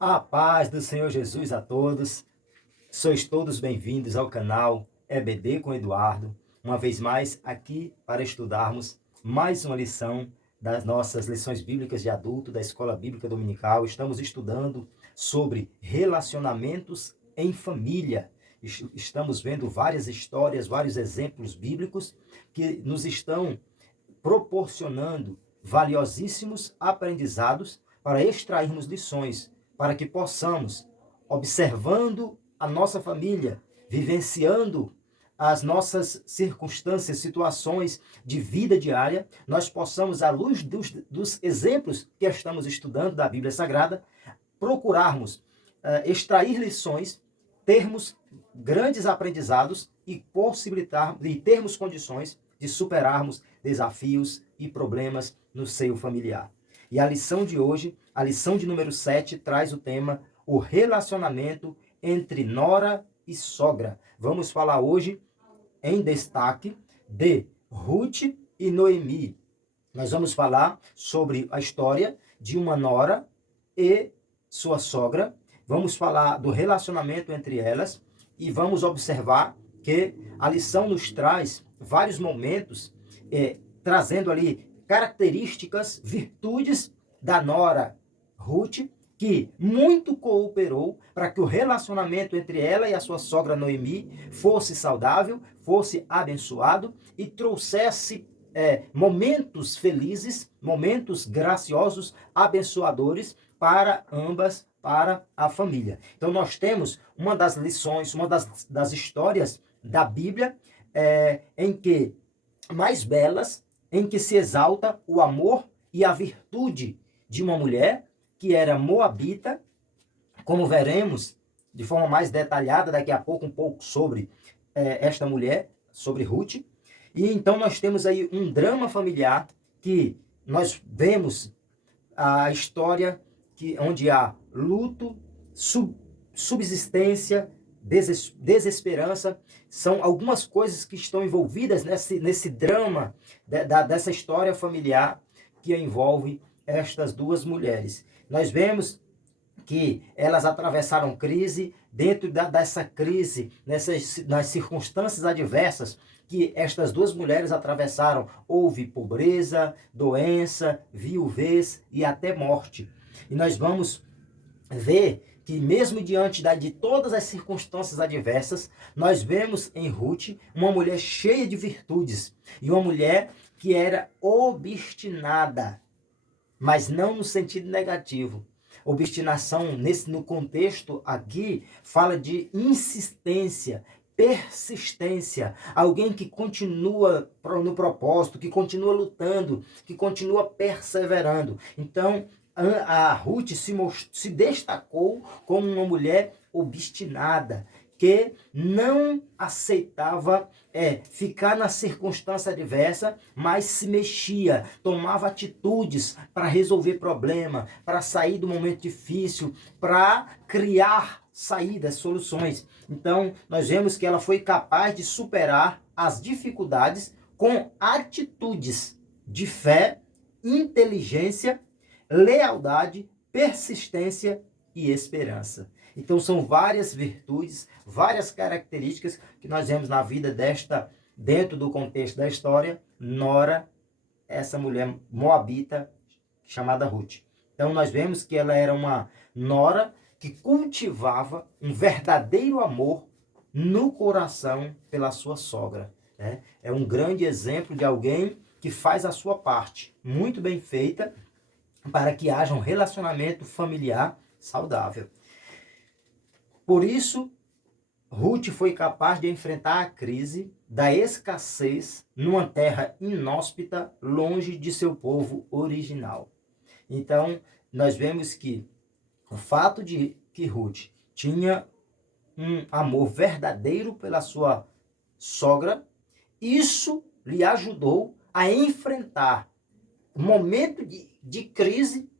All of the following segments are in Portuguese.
A paz do Senhor Jesus a todos. Sois todos bem-vindos ao canal EBD com Eduardo. Uma vez mais aqui para estudarmos mais uma lição das nossas lições bíblicas de adulto da Escola Bíblica Dominical. Estamos estudando sobre relacionamentos em família. Estamos vendo várias histórias, vários exemplos bíblicos que nos estão proporcionando valiosíssimos aprendizados para extrairmos lições, para que possamos, observando a nossa família, vivenciando as nossas circunstâncias, situações de vida diária, nós possamos, à luz dos exemplos que estamos estudando da Bíblia Sagrada, procurarmos extrair lições, termos grandes aprendizados e termos condições de superarmos desafios e problemas no seio familiar. E a lição de hoje, a lição de número 7, traz o tema o relacionamento entre nora e sogra. Vamos falar hoje, em destaque, de Ruth e Noemi. Nós vamos falar sobre a história de uma nora e sua sogra. Vamos falar do relacionamento entre elas e vamos observar que a lição nos traz vários momentos, trazendo ali características, virtudes da nora Ruth, que muito cooperou para que o relacionamento entre ela e a sua sogra Noemi fosse saudável, fosse abençoado e trouxesse momentos felizes, momentos graciosos, abençoadores para ambas, para a família. Então nós temos uma das lições, uma das histórias da Bíblia em que mais belas, em que se exalta o amor e a virtude de uma mulher que era moabita, como veremos de forma mais detalhada daqui a pouco, um pouco sobre esta mulher, sobre Ruth. E então nós temos aí um drama familiar que nós vemos a história onde há luto, subsistência, desesperança, são algumas coisas que estão envolvidas nesse drama dessa história familiar que envolve estas duas mulheres. Nós vemos que elas atravessaram crise, dentro dessa crise, nas circunstâncias adversas que estas duas mulheres atravessaram, houve pobreza, doença, viuvez e até morte. E nós vamos ver que mesmo diante de todas as circunstâncias adversas, nós vemos em Ruth uma mulher cheia de virtudes e uma mulher que era obstinada, mas não no sentido negativo. Obstinação, no contexto aqui, fala de insistência, persistência, alguém que continua no propósito, que continua lutando, que continua perseverando. Então, a Ruth se destacou como uma mulher obstinada, que não aceitava ficar na circunstância adversa, mas se mexia, tomava atitudes para resolver problema, para sair do momento difícil, para criar saídas, soluções. Então, nós vemos que ela foi capaz de superar as dificuldades com atitudes de fé, inteligência, lealdade, persistência e esperança. Então são várias virtudes, várias características que nós vemos na vida dentro do contexto da história, nora, essa mulher moabita chamada Ruth. Então nós vemos que ela era uma nora que cultivava um verdadeiro amor no coração pela sua sogra. É um grande exemplo de alguém que faz a sua parte, muito bem feita, para que haja um relacionamento familiar saudável. Por isso, Ruth foi capaz de enfrentar a crise da escassez numa terra inóspita, longe de seu povo original. Então, nós vemos que o fato de que Ruth tinha um amor verdadeiro pela sua sogra, isso lhe ajudou a enfrentar um momento de crise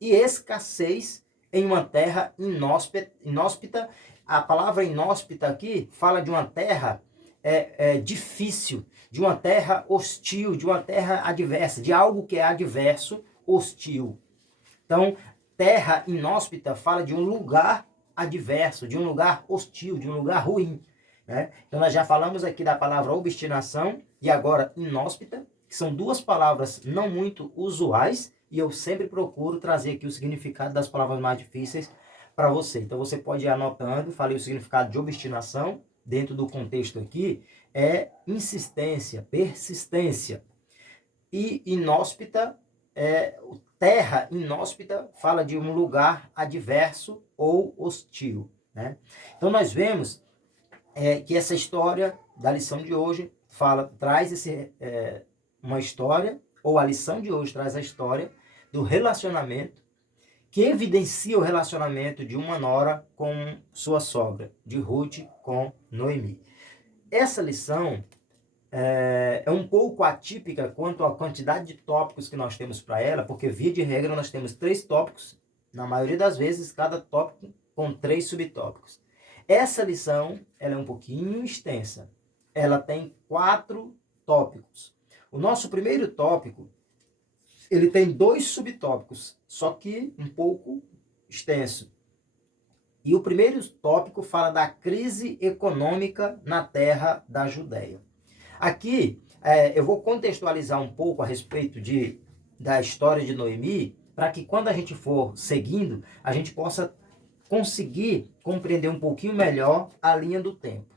e escassez em uma terra inóspita. A palavra inóspita aqui fala de uma terra difícil, de uma terra hostil, de uma terra adversa, de algo que é adverso, hostil. Então, terra inóspita fala de um lugar adverso, de um lugar hostil, de um lugar ruim, né? Então nós já falamos aqui da palavra obstinação e agora inóspita, que são duas palavras não muito usuais, e eu sempre procuro trazer aqui o significado das palavras mais difíceis para você. Então você pode ir anotando. Falei o significado de obstinação, dentro do contexto aqui, é insistência, persistência. E inóspita, terra inóspita, fala de um lugar adverso ou hostil, né? Então nós vemos que essa história da lição de hoje traz uma história, ou a lição de hoje traz a história do relacionamento que evidencia o relacionamento de uma nora com sua sogra, de Ruth com Noemi. Essa lição é um pouco atípica quanto à quantidade de tópicos que nós temos para ela, porque, via de regra, nós temos 3 tópicos, na maioria das vezes, cada tópico com 3 subtópicos. Essa lição ela é um pouquinho extensa. Ela tem 4 tópicos. O nosso primeiro tópico, ele tem 2 subtópicos, só que um pouco extenso. E o primeiro tópico fala da crise econômica na terra da Judéia. Aqui, eu vou contextualizar um pouco a respeito da história de Noemi, para que quando a gente for seguindo, a gente possa conseguir compreender um pouquinho melhor a linha do tempo.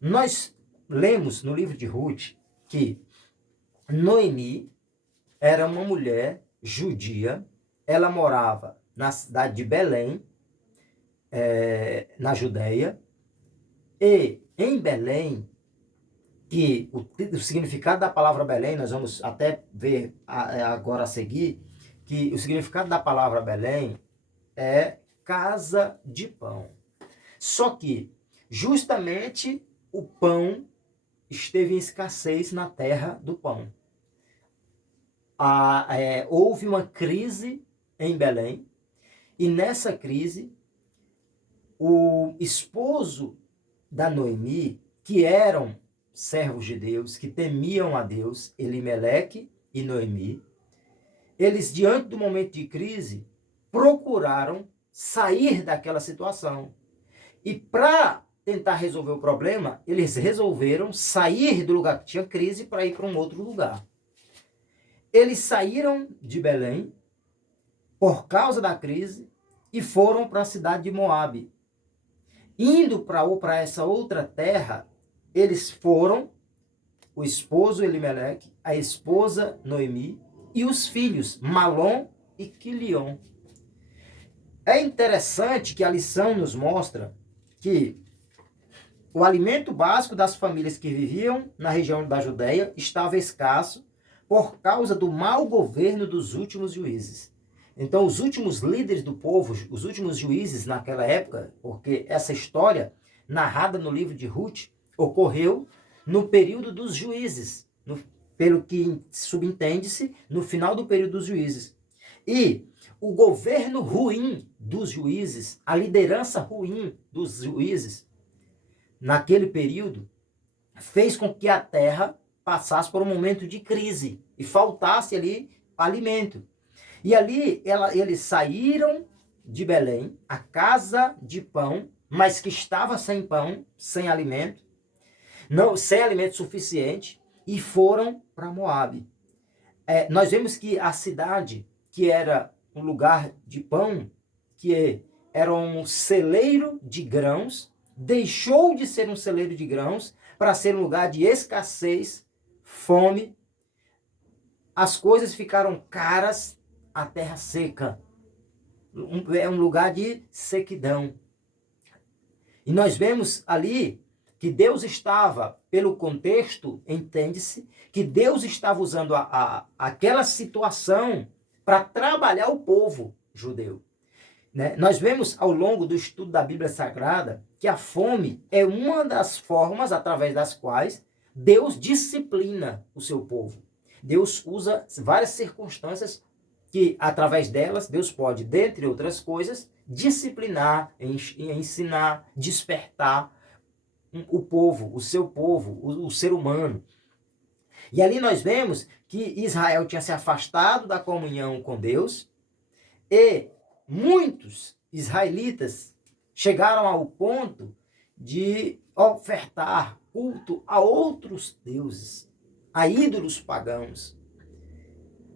Nós lemos no livro de Ruth que Noemi era uma mulher judia, ela morava na cidade de Belém, na Judéia, e em Belém, que o significado da palavra Belém, nós vamos até ver agora a seguir, que o significado da palavra Belém é casa de pão. Só que, justamente, o pão esteve em escassez na terra do pão. Houve uma crise em Belém, e nessa crise, o esposo da Noemi, que eram servos de Deus, que temiam a Deus, Elimeleque e Noemi, eles, diante do momento de crise, procuraram sair daquela situação. E para tentar resolver o problema, eles resolveram sair do lugar que tinha crise para ir para um outro lugar. Eles saíram de Belém por causa da crise e foram para a cidade de Moabe. Indo para essa outra terra, eles foram, o esposo Elimeleque, a esposa Noemi e os filhos Malom e Quilion. É interessante que a lição nos mostra que o alimento básico das famílias que viviam na região da Judéia estava escasso por causa do mau governo dos últimos juízes. Então, os últimos líderes do povo, os últimos juízes naquela época, porque essa história, narrada no livro de Ruth, ocorreu no período dos juízes, pelo que subentende-se, no final do período dos juízes. E o governo ruim dos juízes, a liderança ruim dos juízes, naquele período, fez com que a terra passasse por um momento de crise e faltasse ali alimento. E ali eles saíram de Belém, a casa de pão, mas que estava sem pão, sem alimento, sem alimento suficiente, e foram para Moabe. Nós vemos que a cidade, que era um lugar de pão, que era um celeiro de grãos, deixou de ser um celeiro de grãos para ser um lugar de escassez, fome. As coisas ficaram caras, a terra seca. É um lugar de sequidão. E nós vemos ali que Deus estava, pelo contexto, entende-se, que Deus estava usando aquela situação para trabalhar o povo judeu. Né? Nós vemos ao longo do estudo da Bíblia Sagrada que a fome é uma das formas através das quais Deus disciplina o seu povo. Deus usa várias circunstâncias que, através delas, Deus pode, dentre outras coisas, disciplinar, ensinar, despertar o povo, o seu povo, o ser humano. E ali nós vemos que Israel tinha se afastado da comunhão com Deus, E muitos israelitas chegaram ao ponto de ofertar culto a outros deuses, a ídolos pagãos.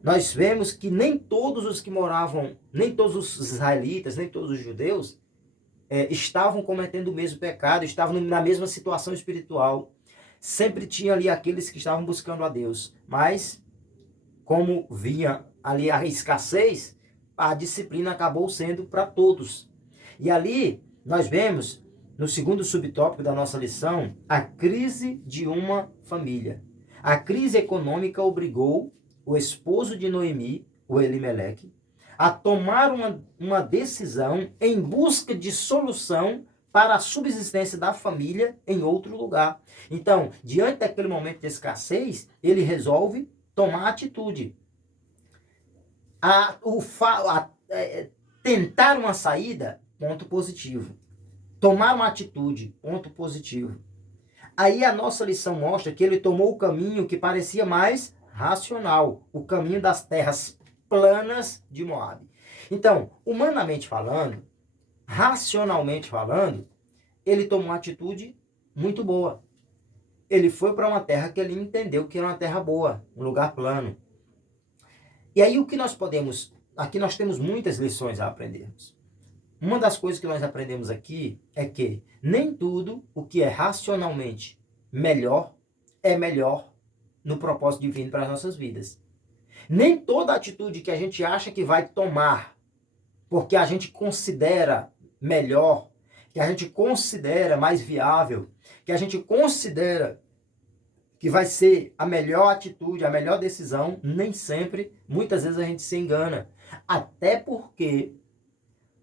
Nós vemos que nem todos os que moravam, nem todos os israelitas, nem todos os judeus estavam cometendo o mesmo pecado, estavam na mesma situação espiritual. Sempre tinha ali aqueles que estavam buscando a Deus, mas como vinha ali a escassez, a disciplina acabou sendo para todos. E ali nós vemos, no segundo subtópico da nossa lição, a crise de uma família. A crise econômica obrigou o esposo de Noemi, o Elimeleque, a tomar uma decisão em busca de solução para a subsistência da família em outro lugar. Então, diante daquele momento de escassez, ele resolve tomar atitude. Tentar uma saída, ponto positivo. Tomar uma atitude, ponto positivo. Aí a nossa lição mostra que ele tomou o caminho que parecia mais racional, o caminho das terras planas de Moabe. Então, humanamente falando, racionalmente falando, ele tomou uma atitude muito boa. Ele foi para uma terra que ele entendeu que era uma terra boa, um lugar plano. E aí o que nós podemos... Aqui nós temos muitas lições a aprendermos. Uma das coisas que nós aprendemos aqui é que nem tudo o que é racionalmente melhor é melhor no propósito divino para as nossas vidas. Nem toda atitude que a gente acha que vai tomar, porque a gente considera melhor, que a gente considera mais viável, que a gente considera que vai ser a melhor atitude, a melhor decisão, nem sempre, muitas vezes a gente se engana. Até porque,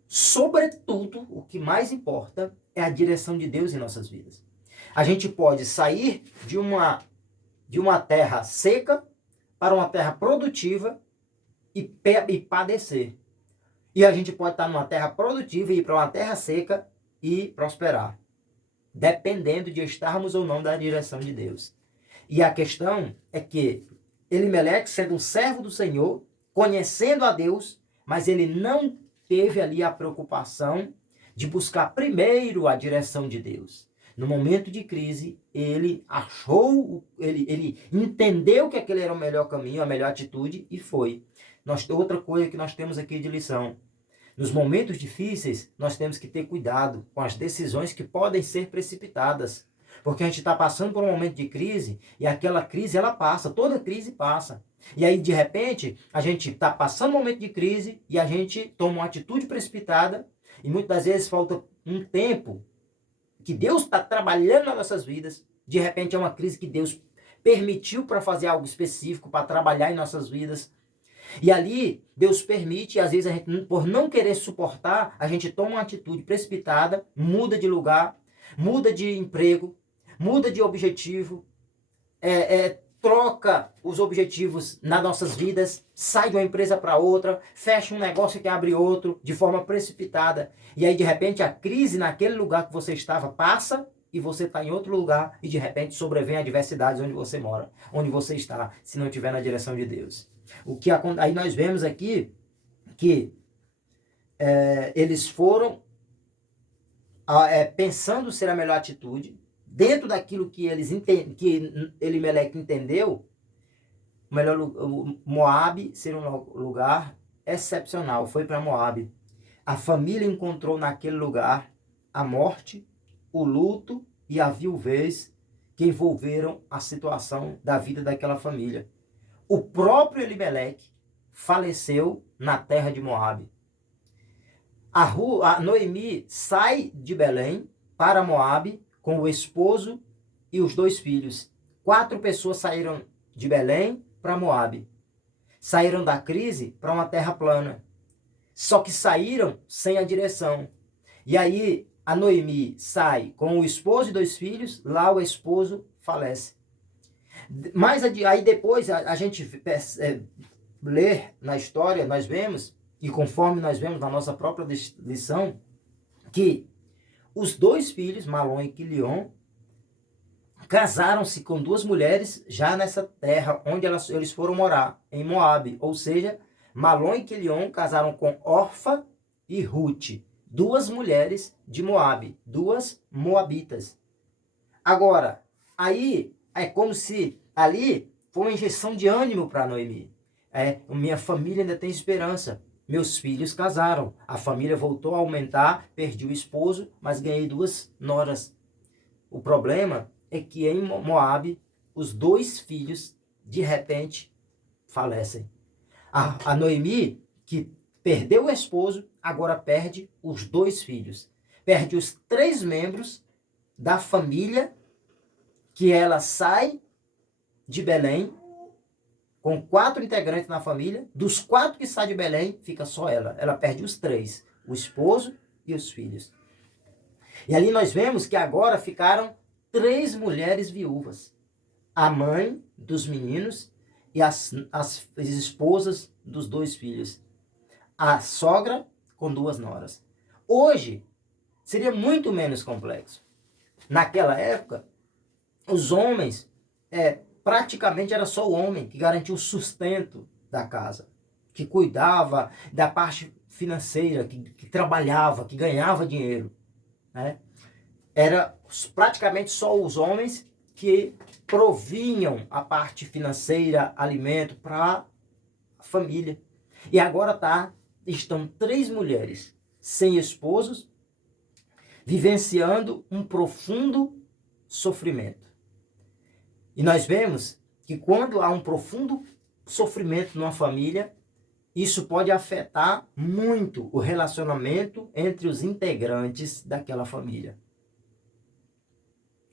sobretudo, o que mais importa é a direção de Deus em nossas vidas. A gente pode sair de uma terra seca para uma terra produtiva e padecer. E a gente pode estar numa terra produtiva e ir para uma terra seca e prosperar. Dependendo de estarmos ou não da direção de Deus. E a questão é que Elimeleque, sendo um servo do Senhor, conhecendo a Deus, mas ele não teve ali a preocupação de buscar primeiro a direção de Deus. No momento de crise, ele ele entendeu que aquele era o melhor caminho, a melhor atitude e foi. Outra coisa que nós temos aqui de lição. Nos momentos difíceis, nós temos que ter cuidado com as decisões que podem ser precipitadas. Porque a gente está passando por um momento de crise e aquela crise, ela passa, toda crise passa. E aí, de repente, a gente está passando um momento de crise e a gente toma uma atitude precipitada e muitas das vezes falta um tempo que Deus está trabalhando nas nossas vidas. De repente, é uma crise que Deus permitiu para fazer algo específico, para trabalhar em nossas vidas. E ali, Deus permite, e às vezes a gente, por não querer suportar, a gente toma uma atitude precipitada, muda de lugar, muda de emprego, muda de objetivo, troca os objetivos nas nossas vidas, sai de uma empresa para outra, fecha um negócio que abre outro, de forma precipitada. E aí, de repente, a crise naquele lugar que você estava passa e você está em outro lugar e, de repente, sobrevém adversidades onde você mora, onde você está, se não estiver na direção de Deus. Aí nós vemos aqui que eles foram pensando ser a melhor atitude, dentro daquilo que que Elimeleque entendeu, Moabe ser um lugar excepcional. Foi para Moabe. A família encontrou naquele lugar a morte, o luto e a viuvez que envolveram a situação da vida daquela família. O próprio Elimeleque faleceu na terra de Moabe. A Noemi sai de Belém para Moabe com o esposo e os 2 filhos. 4 pessoas saíram de Belém para Moabe. Saíram da crise para uma terra plana. Só que saíram sem a direção. E aí a Noemi sai com o esposo e 2 filhos, lá o esposo falece. Mas aí depois a gente lê na história, nós vemos, e conforme nós vemos na nossa própria lição, que os 2 filhos, Malom e Quilion, casaram-se com 2 mulheres já nessa terra onde eles foram morar, em Moabe, ou seja, Malom e Quilion casaram com Orfa e Ruth, duas mulheres de Moabe, duas moabitas. Agora, aí é como se ali foi uma injeção de ânimo para Noemi. Minha família ainda tem esperança. Meus filhos casaram. A família voltou a aumentar, perdi o esposo, mas ganhei duas noras. O problema é que em Moabe, os dois filhos, de repente, falecem. A Noemi, que perdeu o esposo, agora perde os dois filhos. Perde os 3 membros da família, que ela sai de Belém, com 4 integrantes na família. Dos 4 que saem de Belém, fica só ela. Ela perde os 3, o esposo e os filhos. E ali nós vemos que agora ficaram 3 mulheres viúvas. A mãe dos meninos e as esposas dos 2 filhos. A sogra com 2 noras. Hoje, seria muito menos complexo. Naquela época, os homens, praticamente era só o homem que garantia o sustento da casa, que cuidava da parte financeira, que trabalhava, que ganhava dinheiro, né? Era praticamente só os homens que provinham a parte financeira, alimento para a família. E agora estão 3 mulheres sem esposos, vivenciando um profundo sofrimento. E nós vemos que quando há um profundo sofrimento numa família, isso pode afetar muito o relacionamento entre os integrantes daquela família.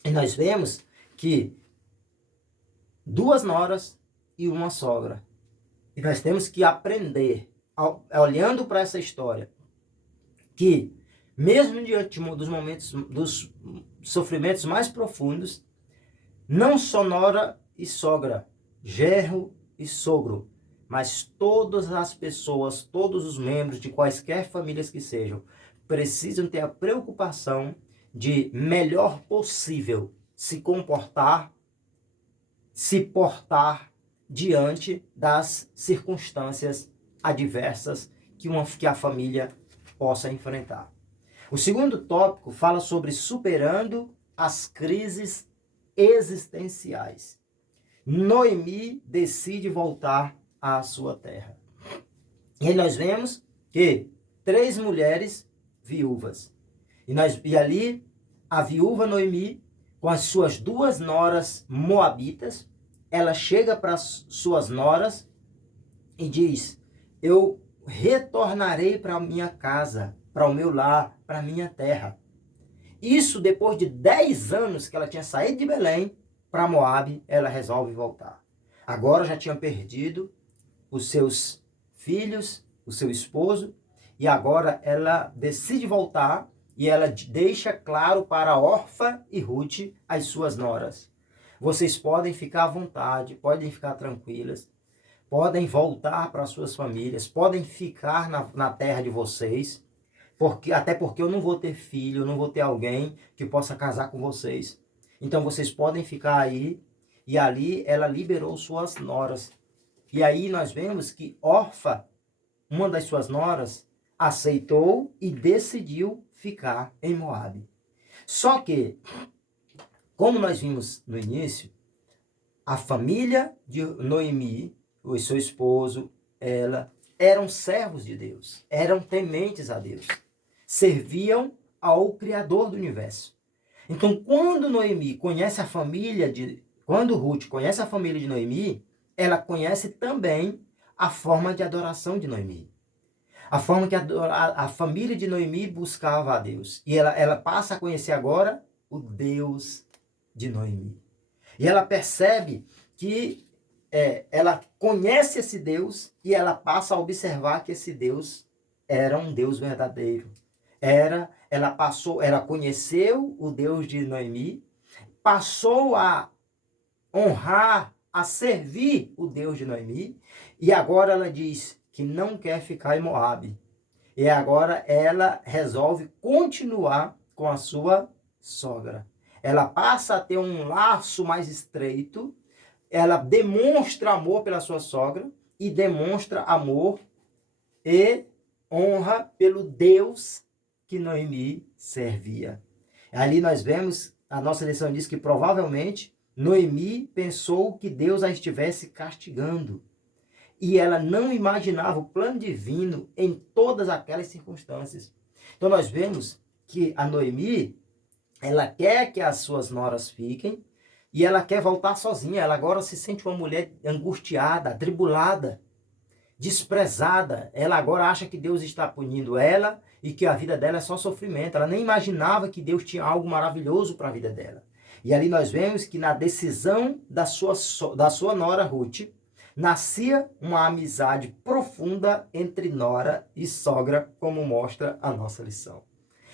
E nós vemos que 2 noras e uma sogra. E nós temos que aprender, olhando para essa história, que mesmo diante dos momentos, dos sofrimentos mais profundos, não só nora e sogra, genro e sogro, mas todas as pessoas, todos os membros de quaisquer famílias que sejam, precisam ter a preocupação de melhor possível se comportar, se portar diante das circunstâncias adversas que a família possa enfrentar. O segundo tópico fala sobre superando as crises existenciais. Noemi decide voltar à sua terra. E nós vemos que 3 mulheres viúvas. E ali, a viúva Noemi, com as suas 2 noras moabitas, ela chega para as suas noras e diz: eu retornarei para a minha casa, para o meu lar, para a minha terra. Isso depois de 10 anos que ela tinha saído de Belém para Moabe, ela resolve voltar. Agora já tinha perdido os seus filhos, o seu esposo, e agora ela decide voltar e ela deixa claro para Orfa e Ruth, as suas noras: vocês podem ficar à vontade, podem ficar tranquilas, podem voltar para suas famílias, podem ficar na terra de vocês, até porque eu não vou ter filho, eu não vou ter alguém que possa casar com vocês. Então vocês podem ficar aí. E ali ela liberou suas noras. E aí nós vemos que Orfa, uma das suas noras, aceitou e decidiu ficar em Moabe. Só que, como nós vimos no início, a família de Noemi, o seu esposo, ela, eram servos de Deus, eram tementes a Deus, serviam ao Criador do universo. Então, quando Noemi conhece a família quando Ruth conhece a família de Noemi, ela conhece também a forma de adoração de Noemi. A forma que a família de Noemi buscava a Deus. E ela passa a conhecer agora o Deus de Noemi. E ela percebe que ela conhece esse Deus e ela passa a observar que esse Deus era um Deus verdadeiro. Ela conheceu o Deus de Noemi, passou a honrar, a servir o Deus de Noemi, e agora ela diz que não quer ficar em Moabe. E agora ela resolve continuar com a sua sogra. Ela passa a ter um laço mais estreito, ela demonstra amor pela sua sogra e demonstra amor e honra pelo Deus que Noemi servia. Ali nós vemos, a nossa lição diz que provavelmente Noemi pensou que Deus a estivesse castigando. E ela não imaginava o plano divino em todas aquelas circunstâncias. Então nós vemos que a Noemi, ela quer que as suas noras fiquem e ela quer voltar sozinha. Ela agora se sente uma mulher angustiada, atribulada, desprezada. Ela agora acha que Deus está punindo ela e que a vida dela é só sofrimento. Ela nem imaginava que Deus tinha algo maravilhoso para a vida dela. E ali nós vemos que na decisão da sua nora Ruth, nascia uma amizade profunda entre nora e sogra, como mostra a nossa lição.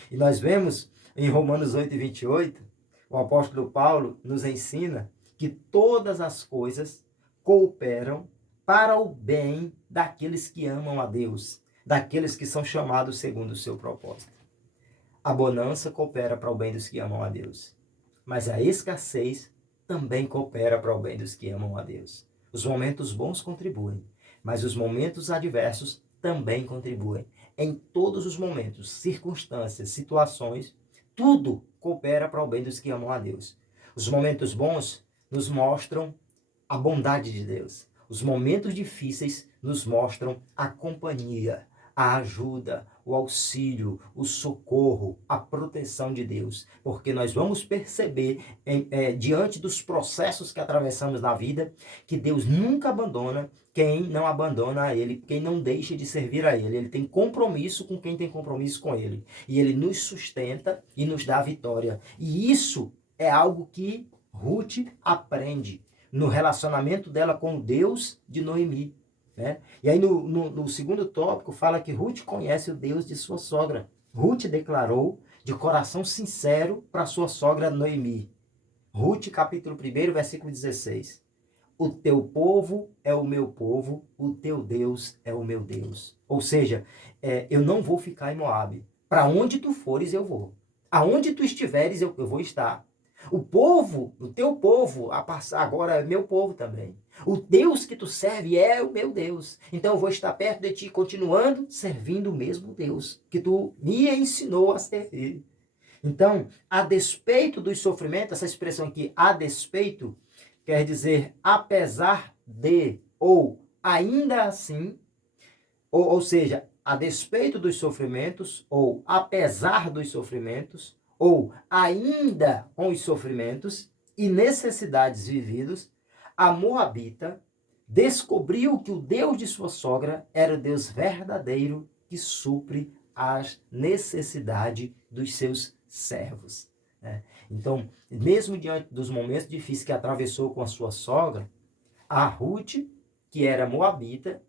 E nós vemos em Romanos 8:28, o apóstolo Paulo nos ensina que todas as coisas cooperam para o bem daqueles que amam a Deus, daqueles que são chamados segundo o seu propósito. A bonança coopera para o bem dos que amam a Deus, mas a escassez também coopera para o bem dos que amam a Deus. Os momentos bons contribuem, mas os momentos adversos também contribuem. Em todos os momentos, circunstâncias, situações, tudo coopera para o bem dos que amam a Deus. Os momentos bons nos mostram a bondade de Deus. Os momentos difíceis nos mostram a companhia, a ajuda, o auxílio, o socorro, a proteção de Deus. Porque nós vamos perceber, diante dos processos que atravessamos na vida, que Deus nunca abandona quem não abandona a Ele, quem não deixa de servir a Ele. Ele tem compromisso com quem tem compromisso com Ele. E Ele nos sustenta e nos dá vitória. E isso é algo que Ruth aprende no relacionamento dela com o Deus de Noemi. Né? E aí no segundo tópico fala que Ruth conhece o Deus de sua sogra. Ruth declarou de coração sincero para sua sogra Noemi. Ruth capítulo 1, versículo 16. O teu povo é o meu povo, o teu Deus é o meu Deus. Ou seja, eu não vou ficar em Moabe. Para onde tu fores eu vou. Aonde tu estiveres eu vou estar. O povo, o teu povo, agora é meu povo também. O Deus que tu serve é o meu Deus. Então eu vou estar perto de ti, continuando servindo o mesmo Deus que tu me ensinou a servir. Então, a despeito dos sofrimentos, essa expressão aqui, a despeito, quer dizer apesar de, ou ainda assim, ou seja, a despeito dos sofrimentos, ou apesar dos sofrimentos, ou ainda com os sofrimentos e necessidades vividos, a Moabita descobriu que o Deus de sua sogra era o Deus verdadeiro que supre as necessidades dos seus servos. Né? Então, mesmo diante dos momentos difíceis que atravessou com a sua sogra, a Ruth, que era Moabita,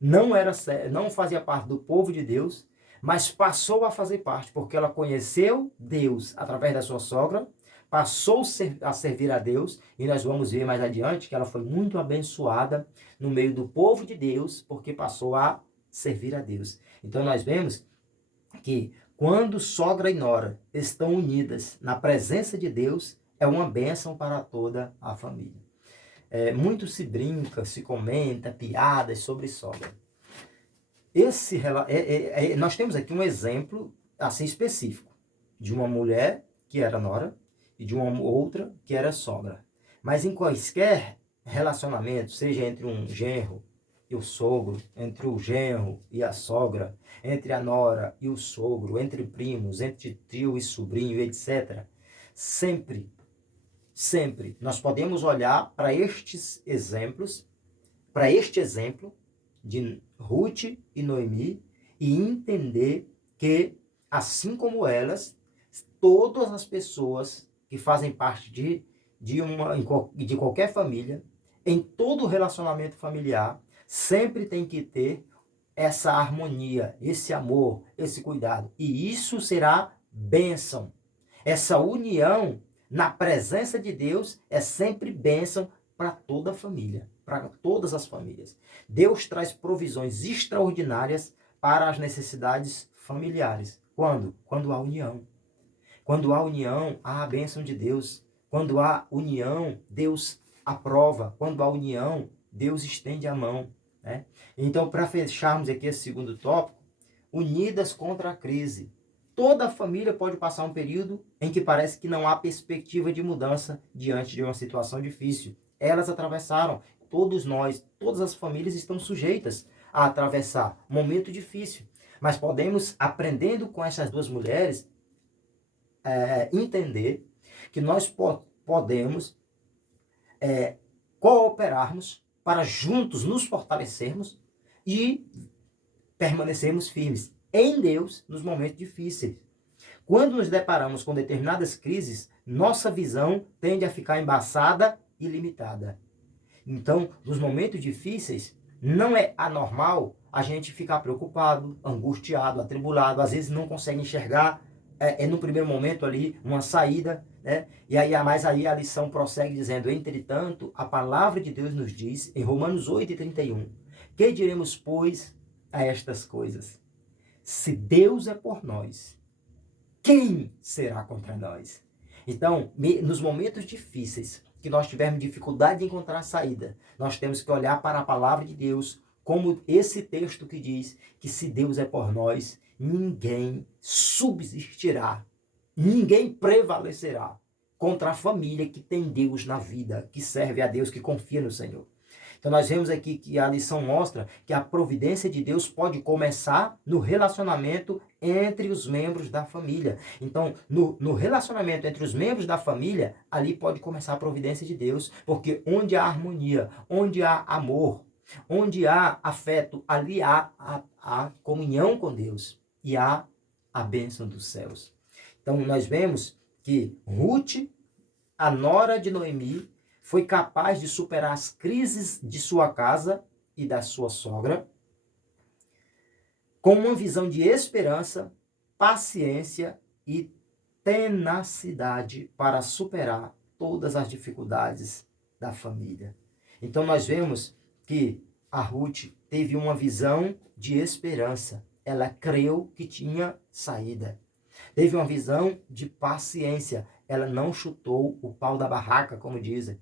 não fazia parte do povo de Deus, mas passou a fazer parte, porque ela conheceu Deus através da sua sogra, passou a servir a Deus, e nós vamos ver mais adiante que ela foi muito abençoada no meio do povo de Deus, porque passou a servir a Deus. Então nós vemos que quando sogra e nora estão unidas na presença de Deus, é uma bênção para toda a família. Muito se brinca, se comenta, piadas sobre sogra. Nós temos aqui um exemplo assim específico de uma mulher que era nora e de uma outra que era sogra. Mas em quaisquer relacionamento, seja entre um genro e o sogro, entre o genro e a sogra, entre a nora e o sogro, entre primos, entre tio e sobrinho, etc. Sempre nós podemos olhar para estes exemplos, para este exemplo de Ruth e Noemi e entender que, assim como elas, todas as pessoas que fazem parte de qualquer família, em todo relacionamento familiar, sempre tem que ter essa harmonia, esse amor, esse cuidado. E isso será bênção. Essa união na presença de Deus é sempre bênção para toda a família, para todas as famílias. Deus traz provisões extraordinárias para as necessidades familiares. Quando? Quando há união. Quando há união, há a bênção de Deus. Quando há união, Deus aprova. Quando há união, Deus estende a mão. né? Então, para fecharmos aqui esse segundo tópico, unidas contra a crise. Toda a família pode passar um período em que parece que não há perspectiva de mudança diante de uma situação difícil. Elas atravessaram, todos nós, todas as famílias estão sujeitas a atravessar um momento difícil. Mas podemos, aprendendo com essas duas mulheres, entender que nós podemos cooperarmos para juntos nos fortalecermos e permanecermos firmes em Deus nos momentos difíceis. Quando nos deparamos com determinadas crises, nossa visão tende a ficar embaçada e limitada. Então, nos momentos difíceis, não é anormal a gente ficar preocupado, angustiado, atribulado, às vezes não consegue enxergar no primeiro momento ali uma saída, né? E aí, mas aí a lição prossegue dizendo: entretanto, a palavra de Deus nos diz, em Romanos 8:31, que diremos, pois, a estas coisas? Se Deus é por nós, quem será contra nós? Então, nos momentos difíceis, que nós tivermos dificuldade de encontrar a saída, nós temos que olhar para a palavra de Deus, como esse texto que diz que se Deus é por nós, ninguém subsistirá, ninguém prevalecerá contra a família que tem Deus na vida, que serve a Deus, que confia no Senhor. Então nós vemos aqui que a lição mostra que a providência de Deus pode começar no relacionamento entre os membros da família. Então, no relacionamento entre os membros da família, ali pode começar a providência de Deus, porque onde há harmonia, onde há amor, onde há afeto, ali há a comunhão com Deus e há a bênção dos céus. Então nós vemos que Ruth, a nora de Noemi, foi capaz de superar as crises de sua casa e da sua sogra, com uma visão de esperança, paciência e tenacidade para superar todas as dificuldades da família. Então nós vemos que a Ruth teve uma visão de esperança. Ela creu que tinha saída. Teve uma visão de paciência. Ela não chutou o pau da barraca, como dizem.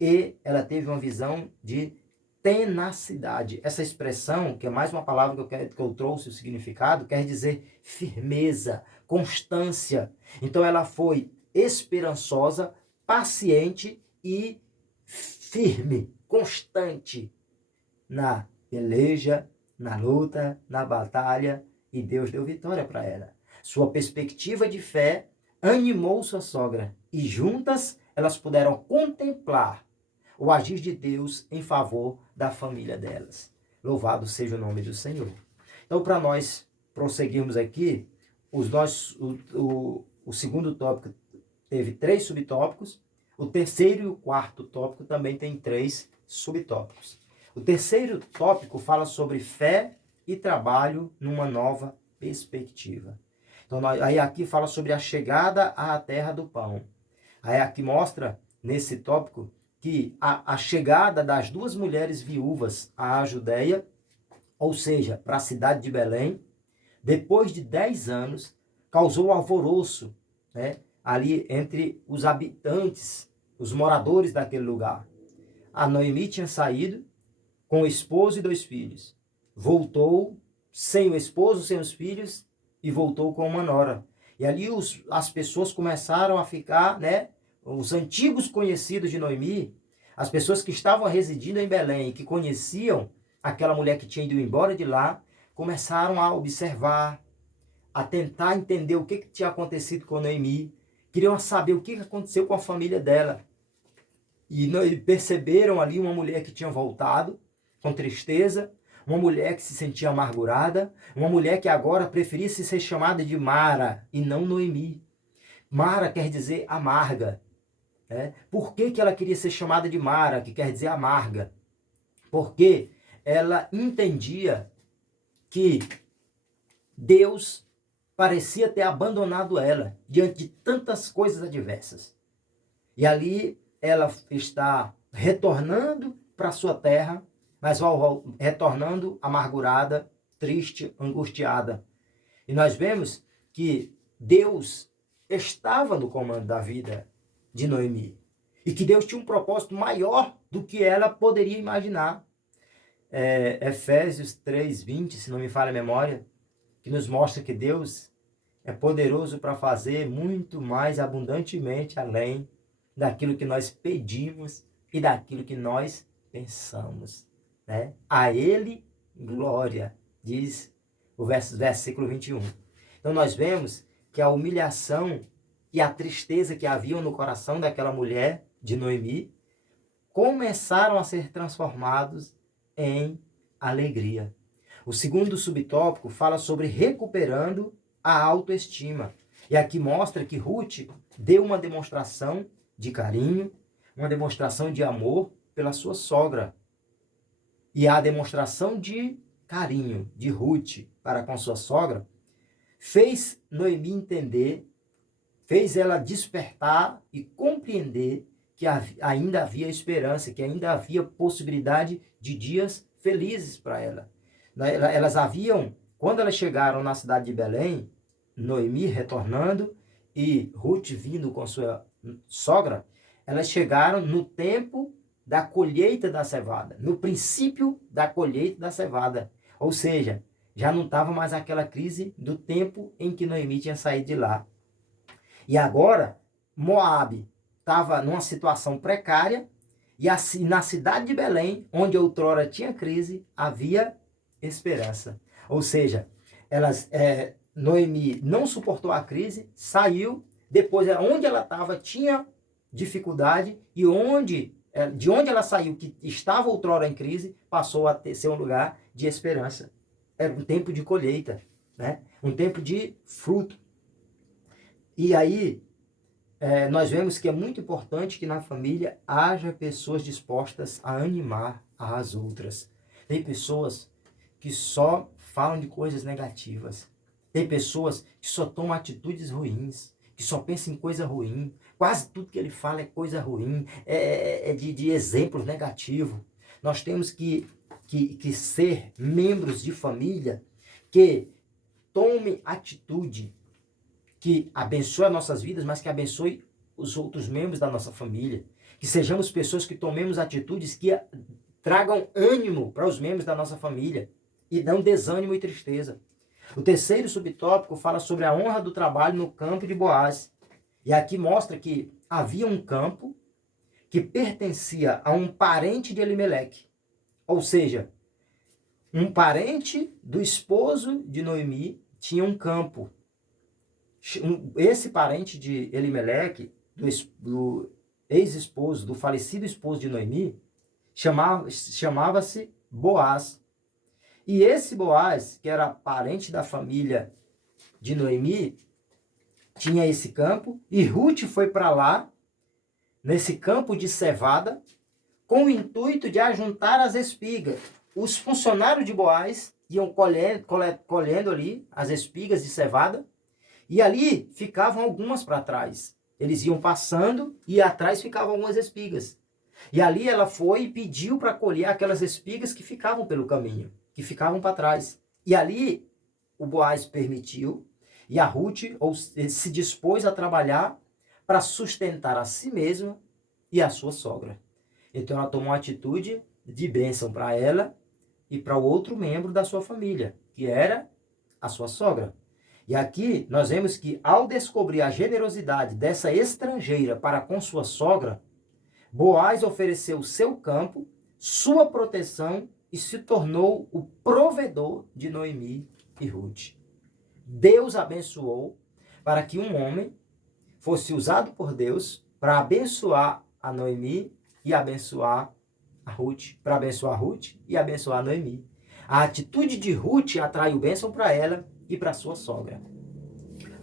E ela teve uma visão de tenacidade. Essa expressão, que é mais uma palavra que eu trouxe o significado, quer dizer firmeza, constância. Então ela foi esperançosa, paciente e firme, constante na peleja, na luta, na batalha, e Deus deu vitória para ela. Sua perspectiva de fé animou sua sogra, e juntas elas puderam contemplar o agir de Deus em favor da família delas. Louvado seja o nome do Senhor. Então, para nós prosseguirmos aqui, o segundo tópico teve 3 subtópicos, o terceiro e o quarto tópico também tem 3 subtópicos. O terceiro tópico fala sobre fé e trabalho numa nova perspectiva. Então, aí aqui fala sobre a chegada à terra do pão. Aí aqui mostra, nesse tópico, que a chegada das 2 mulheres viúvas à Judeia, ou seja, para a cidade de Belém, depois de 10 anos, causou alvoroço, né, ali entre os habitantes, os moradores daquele lugar. A Noemi tinha saído com o esposo e 2 filhos. Voltou sem o esposo, sem os filhos, e voltou com uma nora. E ali as pessoas começaram a ficar, né, os antigos conhecidos de Noemi, as pessoas que estavam residindo em Belém, que conheciam aquela mulher que tinha ido embora de lá, começaram a observar, a tentar entender o que tinha acontecido com Noemi, queriam saber o que aconteceu com a família dela. E perceberam ali uma mulher que tinha voltado com tristeza, uma mulher que se sentia amargurada, uma mulher que agora preferia ser chamada de Mara e não Noemi. Mara quer dizer amarga. Por que ela queria ser chamada de Mara, que quer dizer amarga? Porque ela entendia que Deus parecia ter abandonado ela diante de tantas coisas adversas. E ali ela está retornando para sua terra, mas retornando amargurada, triste, angustiada. E nós vemos que Deus estava no comando da vida de Noemi. E que Deus tinha um propósito maior do que ela poderia imaginar. Efésios 3:20, se não me falha a memória, que nos mostra que Deus é poderoso para fazer muito mais abundantemente além daquilo que nós pedimos e daquilo que nós pensamos, né? A Ele glória, diz o versículo 21. Então nós vemos que a humilhação e a tristeza que haviam no coração daquela mulher, de Noemi, começaram a ser transformados em alegria. O segundo subtópico fala sobre recuperando a autoestima. E aqui mostra que Ruth deu uma demonstração de carinho, uma demonstração de amor pela sua sogra. E a demonstração de carinho de Ruth para com sua sogra fez Noemi entender, fez ela despertar e compreender que ainda havia esperança, que ainda havia possibilidade de dias felizes para ela. Elas haviam, quando elas chegaram na cidade de Belém, Noemi retornando e Ruth vindo com sua sogra, elas chegaram no tempo da colheita da cevada, no princípio da colheita da cevada. Ou seja, já não estava mais aquela crise do tempo em que Noemi tinha saído de lá. E agora, Moabe estava numa situação precária e assim, na cidade de Belém, onde outrora tinha crise, havia esperança. Ou seja, Noemi não suportou a crise, saiu, depois onde ela estava tinha dificuldade e de onde ela saiu, que estava outrora em crise, passou a ser um lugar de esperança. Era um tempo de colheita, né? Um tempo de fruto. E aí, nós vemos que é muito importante que na família haja pessoas dispostas a animar as outras. Tem pessoas que só falam de coisas negativas. Tem pessoas que só tomam atitudes ruins, que só pensam em coisa ruim. Quase tudo que ele fala é coisa ruim, de exemplos negativos. Nós temos que ser membros de família que tome atitude, que abençoe as nossas vidas, mas que abençoe os outros membros da nossa família. Que sejamos pessoas que tomemos atitudes que tragam ânimo para os membros da nossa família e não desânimo e tristeza. O terceiro subtópico fala sobre a honra do trabalho no campo de Boaz. E aqui mostra que havia um campo que pertencia a um parente de Elimeleque. Ou seja, um parente do esposo de Noemi tinha um campo. Esse parente de Elimeleque, do ex-esposo, do falecido esposo de Noemi, chamava-se Boaz. E esse Boaz, que era parente da família de Noemi, tinha esse campo, e Ruth foi para lá, nesse campo de cevada, com o intuito de ajuntar as espigas. Os funcionários de Boaz iam colhendo ali as espigas de cevada, e ali ficavam algumas para trás. Eles iam passando e atrás ficavam algumas espigas. E ali ela foi e pediu para colher aquelas espigas que ficavam pelo caminho, que ficavam para trás. E ali o Boaz permitiu, e a Ruth se dispôs a trabalhar para sustentar a si mesma e a sua sogra. Então ela tomou uma atitude de bênção para ela e para o outro membro da sua família, que era a sua sogra. E aqui nós vemos que ao descobrir a generosidade dessa estrangeira para com sua sogra, Boaz ofereceu seu campo, sua proteção e se tornou o provedor de Noemi e Ruth. Deus abençoou para que um homem fosse usado por Deus para abençoar a Noemi e abençoar a Ruth, para abençoar a Ruth e abençoar a Noemi. A atitude de Ruth atraiu bênção para ela e para sua sogra.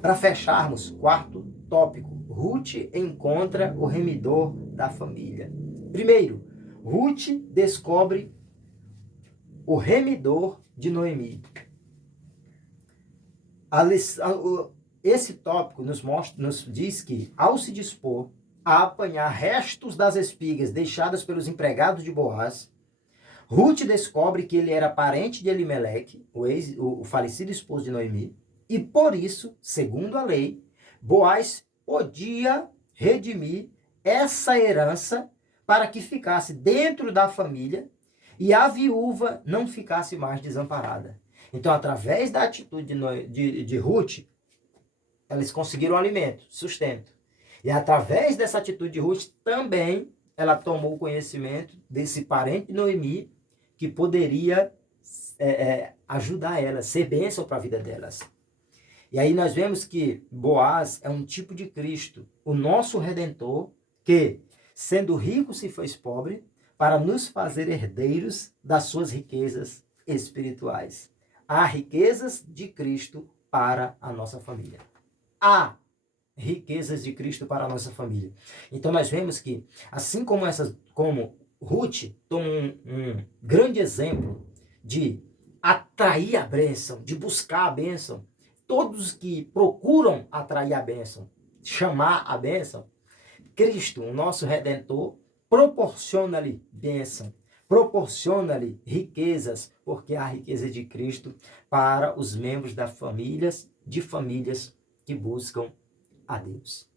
Para fecharmos, quarto tópico, Ruth encontra o remidor da família. Primeiro, Ruth descobre o remidor de Noemi. Esse tópico nos diz que, ao se dispor a apanhar restos das espigas deixadas pelos empregados de Boaz, Ruth descobre que ele era parente de Elimeleque, o falecido esposo de Noemi, e por isso, segundo a lei, Boaz podia redimir essa herança para que ficasse dentro da família e a viúva não ficasse mais desamparada. Então, através da atitude de Ruth, eles conseguiram alimento, sustento. E através dessa atitude de Ruth, também ela tomou conhecimento desse parente de Noemi, que poderia ajudar elas, ser bênção para a vida delas. E aí nós vemos que Boaz é um tipo de Cristo, o nosso Redentor, que, sendo rico, se fez pobre, para nos fazer herdeiros das suas riquezas espirituais. Há riquezas de Cristo para a nossa família. Há riquezas de Cristo para a nossa família. Então nós vemos que, assim como Ruth toma um grande exemplo de atrair a bênção, de buscar a bênção, todos que procuram atrair a bênção, chamar a bênção, Cristo, o nosso Redentor, proporciona-lhe bênção, proporciona-lhe riquezas, porque há riqueza de Cristo para os membros de famílias que buscam a Deus.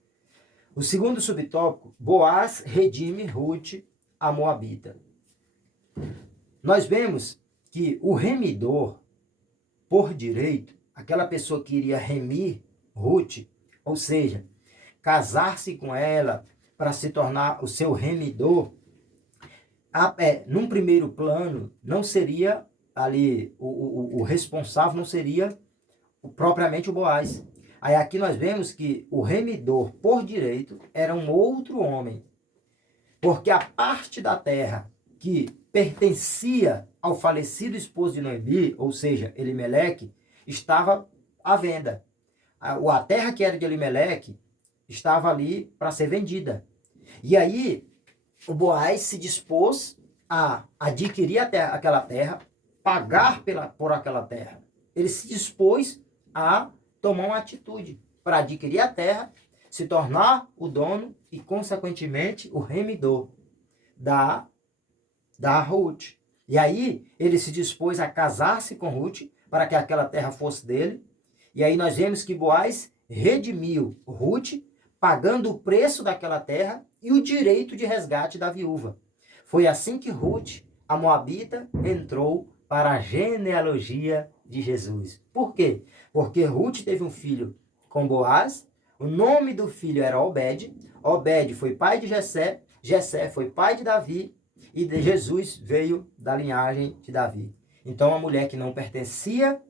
O segundo subtópico, Boaz redime Ruth, a Moabita. Nós vemos que o remidor, por direito, aquela pessoa que iria remir Ruth, ou seja, casar-se com ela para se tornar o seu remidor, num primeiro plano, não seria ali, o responsável não seria propriamente o Boaz. Aí aqui nós vemos que o remidor, por direito, era um outro homem. Porque a parte da terra que pertencia ao falecido esposo de Noemi, ou seja, Elimeleque, estava à venda. A terra que era de Elimeleque estava ali para ser vendida. E aí o Boaz se dispôs a adquirir aquela terra, pagar por aquela terra. Ele se dispôs a tomar uma atitude para adquirir a terra, se tornar o dono e, consequentemente, o remidor da Ruth. E aí ele se dispôs a casar-se com Ruth para que aquela terra fosse dele. E aí nós vemos que Boaz redimiu Ruth, pagando o preço daquela terra e o direito de resgate da viúva. Foi assim que Ruth, a Moabita, entrou para a genealogia de Jesus. Por quê? Porque Ruth teve um filho com Boaz, o nome do filho era Obed, Obed foi pai de Jessé, Jessé foi pai de Davi, e Jesus veio da linhagem de Davi. Então, uma mulher que não pertencia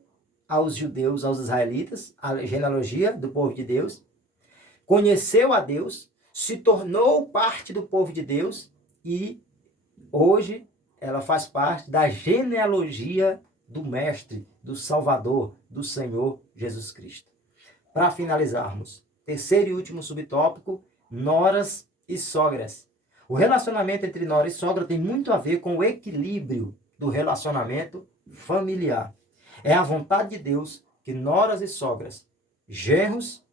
aos judeus, aos israelitas, a genealogia do povo de Deus, conheceu a Deus, se tornou parte do povo de Deus e hoje ela faz parte da genealogia do Mestre, do Salvador, do Senhor Jesus Cristo. Para finalizarmos, terceiro e último subtópico, noras e sogras. O relacionamento entre nora e sogra tem muito a ver com o equilíbrio do relacionamento familiar. É a vontade de Deus que noras e sogras, genros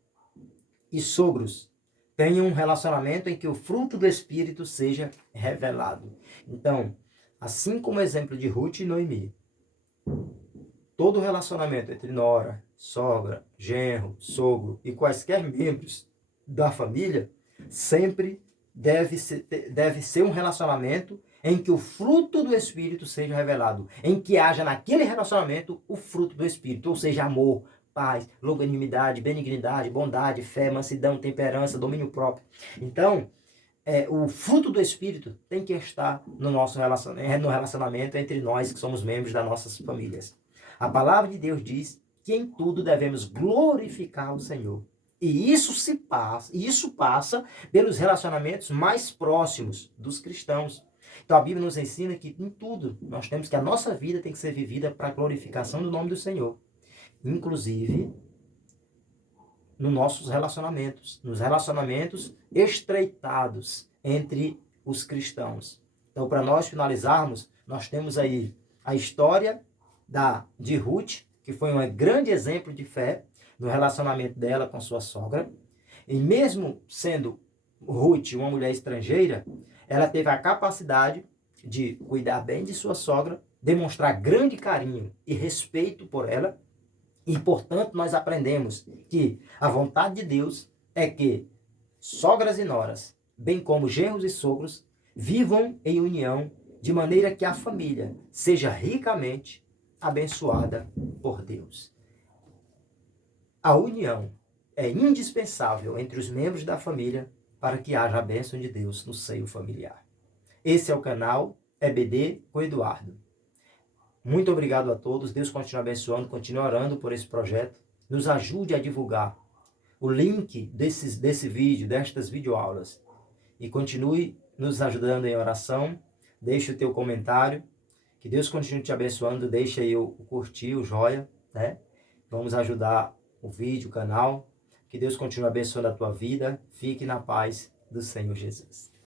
e sogros tenham um relacionamento em que o fruto do Espírito seja revelado. Então, assim como o exemplo de Ruth e Noemi, todo relacionamento entre nora, sogra, genro, sogro e quaisquer membros da família sempre deve ser um relacionamento em que o fruto do Espírito seja revelado, em que haja naquele relacionamento o fruto do Espírito, ou seja, amor, paz, longanimidade, benignidade, bondade, fé, mansidão, temperança, domínio próprio. Então, o fruto do Espírito tem que estar no nosso relacionamento entre nós que somos membros das nossas famílias. A palavra de Deus diz que em tudo devemos glorificar o Senhor. E isso passa pelos relacionamentos mais próximos dos cristãos. Então a Bíblia nos ensina que em tudo nós temos que a nossa vida tem que ser vivida para a glorificação do nome do Senhor. Inclusive nos nossos relacionamentos, nos relacionamentos estreitados entre os cristãos. Então, para nós finalizarmos, nós temos aí a história de Ruth, que foi um grande exemplo de fé no relacionamento dela com sua sogra. E mesmo sendo Ruth uma mulher estrangeira, ela teve a capacidade de cuidar bem de sua sogra, demonstrar grande carinho e respeito por ela. E, portanto, nós aprendemos que a vontade de Deus é que sogras e noras, bem como genros e sogros, vivam em união de maneira que a família seja ricamente abençoada por Deus. A união é indispensável entre os membros da família para que haja a bênção de Deus no seio familiar. Esse é o canal EBD com Eduardo. Muito obrigado a todos. Deus continue abençoando, continue orando por esse projeto. Nos ajude a divulgar o link desse vídeo, destas videoaulas. E continue nos ajudando em oração. Deixe o teu comentário. Que Deus continue te abençoando. Deixa aí o curtir, o joia, né? Vamos ajudar o vídeo, o canal. Que Deus continue abençoando a tua vida. Fique na paz do Senhor Jesus.